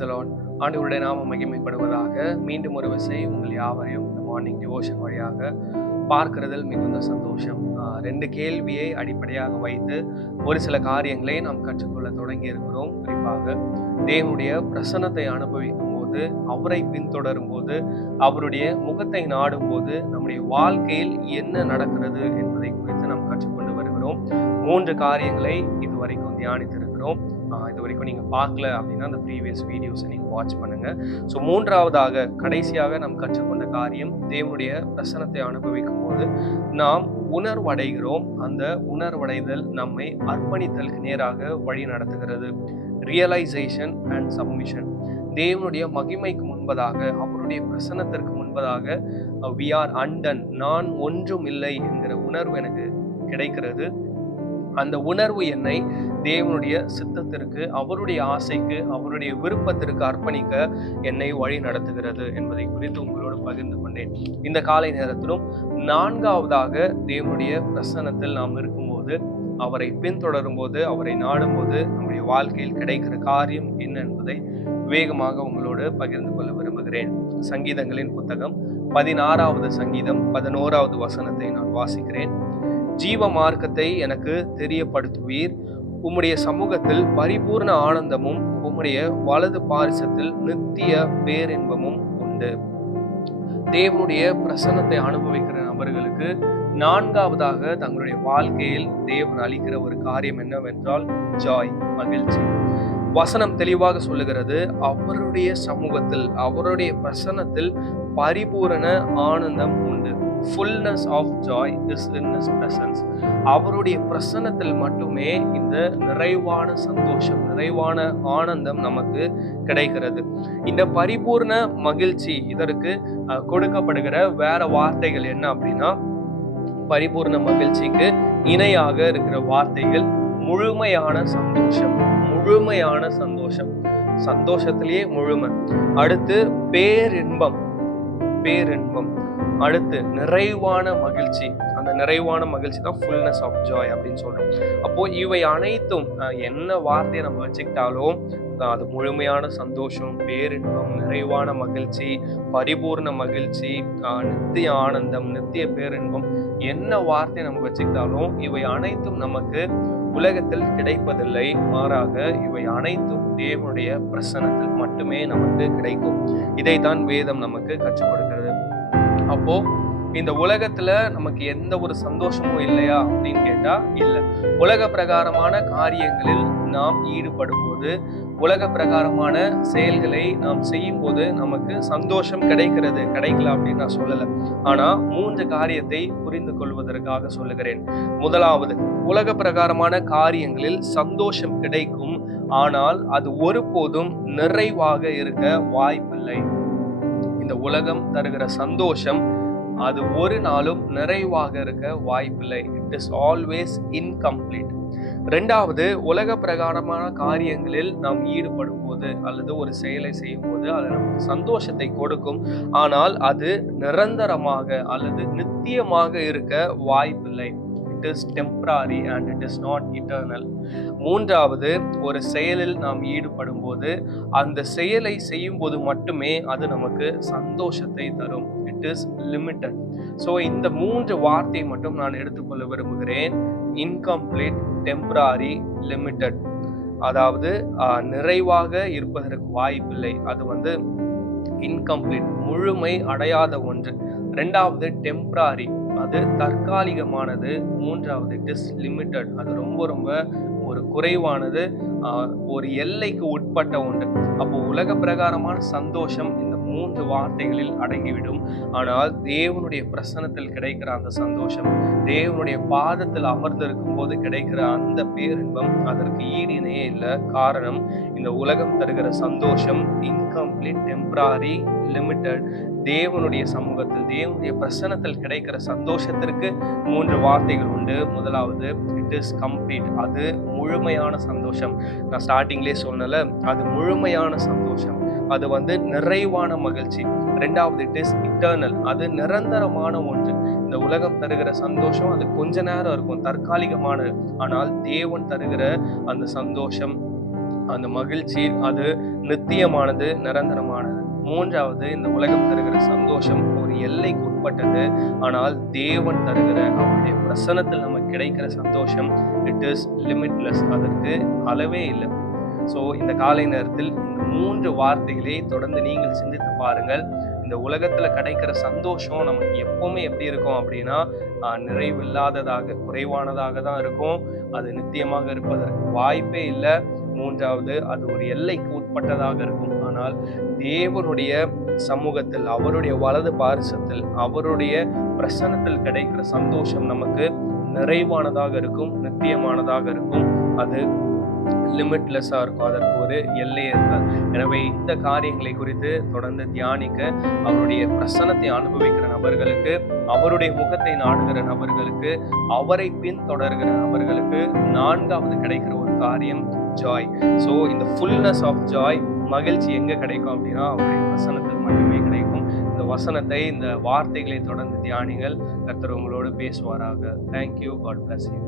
த Lord. ஆண்டவருடைய நாமம் மகிமைப்படுவதாக. மீண்டும் ஒரு விசை உங்கள் யாவரையும் இந்த மார்னிங் டிவோஷன் வழியாக பார்க்கிறதில் மிகுந்த சந்தோஷம். 2 கேள்வியை அடிப்படையாக வைத்து ஒரு சில காரியங்களை நாம் கற்றுக்கொள்ள தொடங்கி இருக்கிறோம். குறிப்பாக தேவனுடைய பிரசன்னத்தை அனுபவிக்கும் போது, அவரை பின்தொடரும் போது, அவருடைய முகத்தை நாடும் போது நம்முடைய வாழ்க்கையில் என்ன நடக்கிறது என்பதை குறித்து நாம் கற்றுக்கொண்டு வருகிறோம். 3 காரியங்களை இதுவரைக்கும் தியானித்திருக்கிறோம். இது வரைக்கும் நீங்க பார்க்கல அப்படின்னா அந்த ப்ரீவியஸ் வீடியோஸை நீங்க வாட்ச் பண்ணுங்க. ஸோ 3ஆவதாக கடைசியாக நாம் கற்றுக்கொண்ட காரியம், தேவனுடைய பிரசன்னத்தை அனுபவிக்கும் போது நாம் உணர்வடைகிறோம். அந்த உணர்வடைதல் நம்மை அர்ப்பணித்தலுக்கு நேராக வழி நடத்துகிறது. Realisation and submission. தேவனுடைய மகிமைக்கு முன்பதாக, அவருடைய பிரசன்னத்திற்கு முன்பதாக we are undone, நான் ஒன்றும் இல்லை என்கிற உணர்வு எனக்கு கிடைக்கிறது. அந்த உணர்வு என்னை தேவனுடைய சித்தத்திற்கு, அவருடைய ஆசைக்கு, அவருடைய விருப்பத்திற்கு அர்ப்பணிக்க என்னை வழி நடத்துகிறது என்பதை குறித்து உங்களோடு பகிர்ந்து கொண்டேன். இந்த காலை நேரத்திலும் 4ஆவதாக தேவனுடைய பிரசன்னத்தில் நாம் இருக்கும்போது, அவரை பின்தொடரும் போது, அவரை நாடும் போது நம்முடைய வாழ்க்கையில் கிடைக்கிற காரியம் என்ன என்பதை வேகமாக உங்களோடு பகிர்ந்து கொள்ள விரும்புகிறேன். சங்கீதங்களின் புத்தகம் 16வது சங்கீதம் 11வது வசனத்தை நான் வாசிக்கிறேன். ஜீவ மார்க்கத்தை எனக்கு தெரியப்படுத்துவீர், உம்முடைய சமூகத்தில் பரிபூர்ண ஆனந்தமும் உம்முடைய வலது பாரிசத்தில் நித்திய பேரின்பமும் உண்டு. தேவனுடைய பிரசன்னத்தை அனுபவிக்கிற நபர்களுக்கு 4ஆவதாக தங்களுடைய வாழ்க்கையில் தேவன் அளிக்கிற ஒரு காரியம் என்னவென்றால் ஜாய், மகிழ்ச்சி. வசனம் தெளிவாக சொல்லுகிறது, அவருடைய சமூகத்தில், அவருடைய பிரசன்னத்தில் பரிபூரண ஆனந்தம் உண்டு. fullness of joy is in his presence. அவருடைய பிரசன்னத்தில் மட்டுமே இந்த நிறைவான சந்தோஷம், நிறைவான ஆனந்தம் நமக்கு கிடைக்கிறது. இந்த பரிபூர்ண மகிழ்ச்சி, இதற்கு கொடுக்கப்படுகிற வேற வார்த்தைகள் என்ன அப்படின்னா, பரிபூர்ண மகிழ்ச்சிக்கு இணையாக இருக்கிற வார்த்தைகள் முழுமையான சந்தோஷம், முழுமையான சந்தோஷம், சந்தோஷத்திலேயே முழுமை. அடுத்து பேரின்பம், பேரின்பம். அடுத்து நிறைவான மகிழ்ச்சி, அந்த நிறைவான மகிழ்ச்சி தான் ஃபுல்னஸ் ஆஃப் ஜாய் அப்படின்னு சொல்றோம். அப்போ இவை அனைத்தும் என்ன வார்த்தையை நம்ம வச்சுக்கிட்டாலும் அது முழுமையான சந்தோஷம், பேரின்பம், நிறைவான மகிழ்ச்சி, பரிபூர்ண மகிழ்ச்சி, நித்திய ஆனந்தம், நித்திய பேரின்பம், என்ன வார்த்தையை நம்ம வச்சுக்கிட்டாலும் இவை அனைத்தும் நமக்கு உலகத்தில் கிடைப்பதில்லை. மாறாக இவை அனைத்தும் தேவனுடைய பிரசன்னத்தில் மட்டுமே நமக்கு கிடைக்கும். இதைத்தான் வேதம் நமக்கு கற்றுக் கொடுக்கிறது. அப்போ இந்த உலகத்துல நமக்கு எந்த ஒரு சந்தோஷமும் இல்லையா அப்படின்னு கேட்டா இல்ல. உலக பிரகாரமான காரியங்களில் நாம் ஈடுபடும் போது, உலக பிரகாரமான செயல்களை நாம் செய்யும் போது நமக்கு சந்தோஷம் கிடைக்கிறது, கிடைக்கல அப்படின்னு நான் சொல்லல. ஆனா 3 காரியத்தை புரிந்து கொள்வதற்காக சொல்லுகிறேன். முதலாவது, உலக பிரகாரமான காரியங்களில் சந்தோஷம் கிடைக்கும், ஆனால் அது ஒருபோதும் நிறைவாக இருக்க வாய்ப்பில்லை. இந்த உலகம் தருகிற சந்தோஷம் அது ஒரு நாளும் நிறைவாக இருக்க வாய்ப்பில்லை. It is always incomplete. 2வது, உலக பிரகாரமான காரியங்களில் நாம் ஈடுபடும் போது அல்லது ஒரு செயலை செய்யும் போது அது நமக்கு சந்தோஷத்தை கொடுக்கும், ஆனால் அது நிரந்தரமாக அல்லது நித்தியமாக இருக்க வாய்ப்பில்லை. It is temporary and it is not eternal. 3வது, ஒரு செயலில் நாம் ஈடுபடும் போது அந்த செயலை செய்யும் போது மட்டுமே அது நமக்கு சந்தோஷத்தை தரும். It is limited. ஸோ இந்த 3 வார்த்தை மட்டும் நான் எடுத்துக்கொள்ள விரும்புகிறேன். Incomplete, temporary, limited. அதாவது நிறைவாக இருப்பதற்கு வாய்ப்பில்லை, அது இன்கம்ப்ளீட், முழுமை அடையாத ஒன்று. 2வது டெம்பரரி, அது தற்காலிகமானது. 3வது இட் இஸ் லிமிட்டட், அது ரொம்ப ஒரு குறைவானது, ஒரு எல்லைக்கு உட்பட்ட ஒன்று. அப்போ உலக பிரகாரமான சந்தோஷம் இந்த 3 வார்த்தைகளில் அடங்கிவிடும். ஆனால் தேவனுடைய பிரசன்னத்தில் கிடைக்கிற அந்த சந்தோஷம், தேவனுடைய பாதத்தில் அமர்ந்திருக்கும் போது கிடைக்கிற அந்த பேரின்பம் அதற்கு ஈடு இணையே இல்லை. காரணம், இந்த உலகம் தருகிற சந்தோஷம் இன்கம்ப்ளீட், டெம்பரரி, லிமிட்டட். தேவனுடைய சமூகத்தில், தேவனுடைய பிரசன்னத்தில் கிடைக்கிற சந்தோஷத்திற்கு 3 வார்த்தைகள் உண்டு. முதலாவது, இட் இஸ் கம்ப்ளீட், அது முழுமையான சந்தோஷம். நான் ஸ்டார்டிங்லேயே சொன்னல, அது முழுமையான சந்தோஷம், அது நிறைவான மகிழ்ச்சி. 2வது, இட் இஸ் இட்டர்னல், அது நிரந்தரமான ஒன்று. இந்த உலகம் தருகிற சந்தோஷம் அது கொஞ்ச நேரம் இருக்கும், தற்காலிகமானது. ஆனால் தேவன் தருகிற அந்த சந்தோஷம் அந்த மகிழ்ச்சி அது நித்தியமானது, நிரந்தரமானது. மூன்றாவது, இந்த உலகம் தருகிற சந்தோஷம் ஒரு எல்லைக்கு உட்பட்டது. ஆனால் தேவன் தருகிற அவருடைய பிரசன்னத்தில் நமக்கு கிடைக்கிற சந்தோஷம் இட் இஸ் லிமிட்லெஸ். அதற்கு அளவே இல்லை. ஸோ இந்த காலை நேரத்தில் இந்த 3 வார்த்தைகளை தொடர்ந்து நீங்கள் சிந்தித்து பாருங்கள். இந்த உலகத்தில் கிடைக்கிற சந்தோஷம் நமக்கு எப்பவுமே எப்படி இருக்கும் அப்படின்னா நிறைவில்லாததாக, குறைவானதாக தான் இருக்கும். அது நித்தியமாக இருப்பதற்கு வாய்ப்பே இல்லை. மூன்றாவது, அது ஒரு எல்லைக்கு உட்பட்டதாக இருக்கும். ஆனால் தேவனுடைய சமூகத்தில், அவருடைய வலது பாரிசத்தில், அவருடைய பிரசன்னத்தில் கிடைக்கிற சந்தோஷம் நமக்கு நிறைவானதாக இருக்கும், நித்தியமானதாக இருக்கும். அது லிமிட்லெஸ்ஸா இருக்கும். அதற்கு ஒரு எல்லையே இருக்காது. எனவே இந்த காரியங்களை குறித்து தொடர்ந்து தியானிக்க, அவருடைய பிரசன்னத்தை அனுபவிக்கிற நபர்களுக்கு, அவருடைய முகத்தை நாடுகிற நபர்களுக்கு, அவரை பின்தொடர்கிற நபர்களுக்கு 4வது கிடைக்கிற ஒரு காரியம் ஜாய். ஸோ இந்த ஃபுல்னஸ் ஆஃப் ஜாய், மகிழ்ச்சி எங்க கிடைக்கும் அப்படின்னா அவருடைய வசனத்தில் மட்டுமே கிடைக்கும். இந்த வசனத்தை, இந்த வார்த்தைகளை தொடர்ந்து தியானிகள். கர்த்தர் உங்களோடு பேசுவாராக. தேங்க்யூ. God bless you.